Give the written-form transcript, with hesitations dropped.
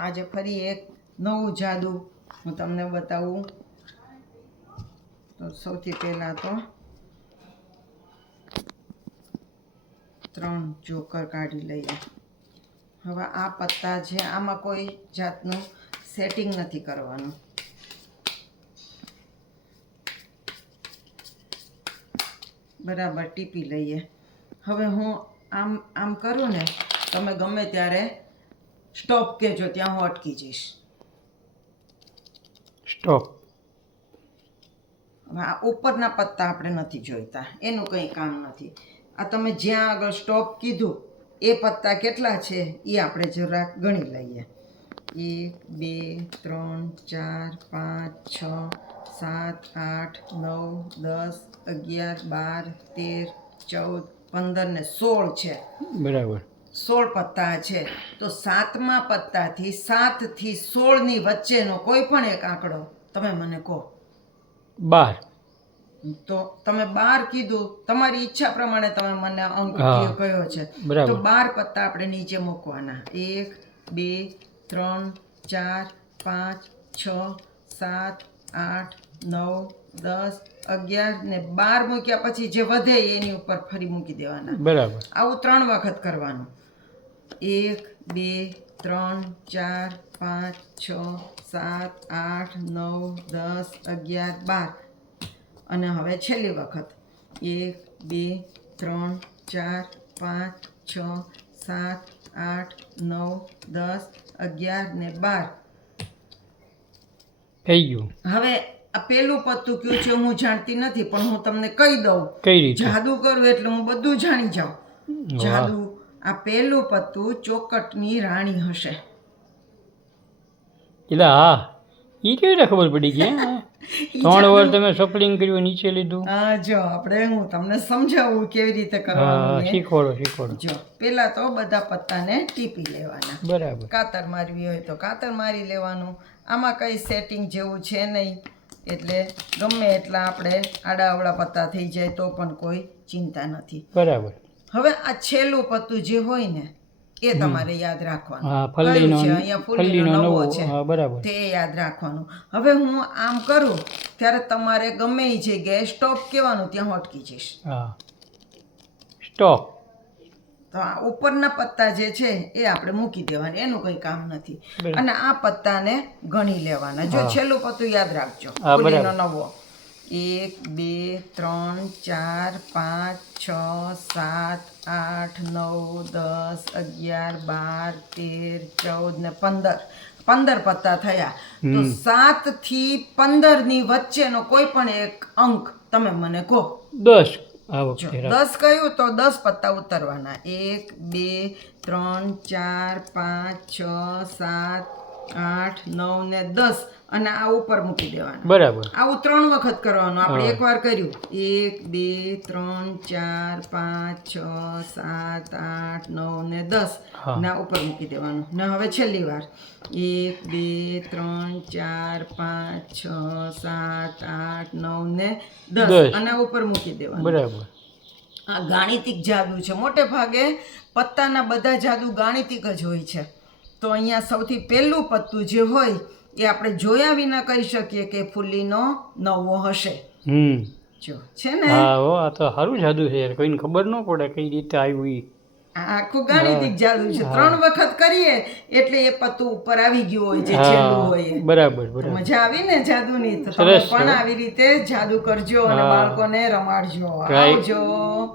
આજે ફરી એક નવું જાદુ હું તમને બતાવું. તો સૌથી પહેલાં તો 3 જોકર કાઢી લઈએ. હવે આ પત્તા છે, આમાં કોઈ જાતનું સેટિંગ નથી કરવાનું. બરાબર ટીપી લઈએ. હવે હું આમ કરું ને, તમે ગમે ત્યારે સ્ટોપ કહેજો, ત્યાં હું અટકી જઈશ. સ્ટોપ. હવે આ ઉપરના પત્તા આપણે નથી જોઈતા, એનું કંઈ કામ નથી. આ તમે જ્યાં આગળ સ્ટોપ કીધું એ પત્તા કેટલા છે એ આપણે જરાક ગણી લઈએ. 1 2 3 4 5 6 7 8 9 10 11 12 13 14 15 ને 16 છે. બરાબર. 16 પત્તા છે. તો 7મા પત્તાથી 7 થી 16 ની વચ્ચેનો કોઈ પણ એક આંકડો તમે મને કહો. 12. તો તમે 12 કીધું, તમારી ઈચ્છા પ્રમાણે તમે મને અંક કયો છે. તો 12 પત્તા આપણે નીચે મૂકવાના. 1 2 3 4 5 6 7 8 9 10 11 ને 12 મૂક્યા પછી જે વધે એની ઉપર ફરી મૂકી દેવાના. બરાબર. આવું 3 વખત કરવાનું. 1 2 3 4 5 6 7 8 9 10 11 12. અને હવે છેલ્લી વખત 1 2 3 4 5 6 7 8 9 10 11 ને 12 થઈ ગયું. હવે આ પેલું પત્તું કયું છે હું જાણતી નથી, પણ હું તમને કહી દઉં. કઈ રીતે? જાદુ કરું એટલે હું બધું જાણી જાઉં. જાદુ આ પેલું પત્તું ચોકટની રાણી હશે. એટલે હા, એ કેવી રીતે ખબર પડી ગઈ? 3 વાર તમે સપલિંગ કર્યું, નીચે લીધું. હા, જો આપણે હું તમને સમજાવું કેવી રીતે કરવાનું. શીખવાડો. જો પેલા તો બધા પત્તાને ટીપી લેવાના. બરાબર. કાતર મારવી હોય તો કાતર મારી લેવાનું. આમાં કઈ સેટિંગ જેવું છે નહીં, એટલે ગમે એટલા આપણે આડાઅવળા પત્તા થઈ જાય તો પણ કોઈ ચિંતા નથી. બરાબર. હવે આ છેલ્લું પત્તું જે હોય ને એ તમારે યાદ રાખવાનું. અહીંયા ફૂલીનો નવો છે તે યાદ રાખવાનું. હવે હું આમ કરું ત્યારે તમારે ગમે એ જગ્યાએ સ્ટોપ કહેવાનું, ત્યાં હું અટકી જઈશ. સ્ટોપ. તો આ ઉપરના પત્તા જે છે એ આપણે મૂકી દેવાના, એનું કંઈ કામ નથી. અને આ પત્તાને ગણી લેવાના. જો છેલ્લું પત્તું યાદ રાખજો, ફૂલીનો નવો. 1 2 3 4 5 6 7 8 9 10 11 12 13 14 ને 15. 15 પત્તા થયા. તો 7 થી 15 ની વચ્ચેનો કોઈ પણ એક અંક તમે મને કહો. 10. 10 કહ્યું તો 10 પત્તા ઉતરવાના. 1 2 3 4 5 6 7 8 9 ને 10 અને આ ઉપર મૂકી દેવાના. બરાબર. આવું 3 વખત કરવાનું. આપણે એકવાર કર્યું 1 2 3 4 5 6 7 8 9 ને 10 ના ઉપર મૂકી દેવાનું. ને હવે છેલ્લી વાર 1 2 3 4 5 6 7 8 9 ને 10 અને ઉપર મૂકી દેવાનું. બરાબર. આ ગાણિતિક જાદુ છે. મોટે ભાગે પત્તાના બધા જાદુ ગાણિતિક જ હોય છે. તો અહીંયા સૌથી પહેલું પત્તું જે હોય એ આપણે જોયા વિના કહી શકીએ કે ફૂલીનો નવો હશે. જો છે ને, આ તો સારું જાદુ છે યાર, કોઈને ખબર ન પડે કઈ રીતે આવ્યું. આખું ગાણિતિક જાદુ છે. 3 વખત કરીએ એટલે એ પત્તું ઉપર આવી ગયું હોય જે છેલ્લું હોય. બરાબર. મજા આવી ને જાદુની? તો તમે પણ આવી રીતે જાદુ કરજો અને બાળકોને રમાડજો. આવજો.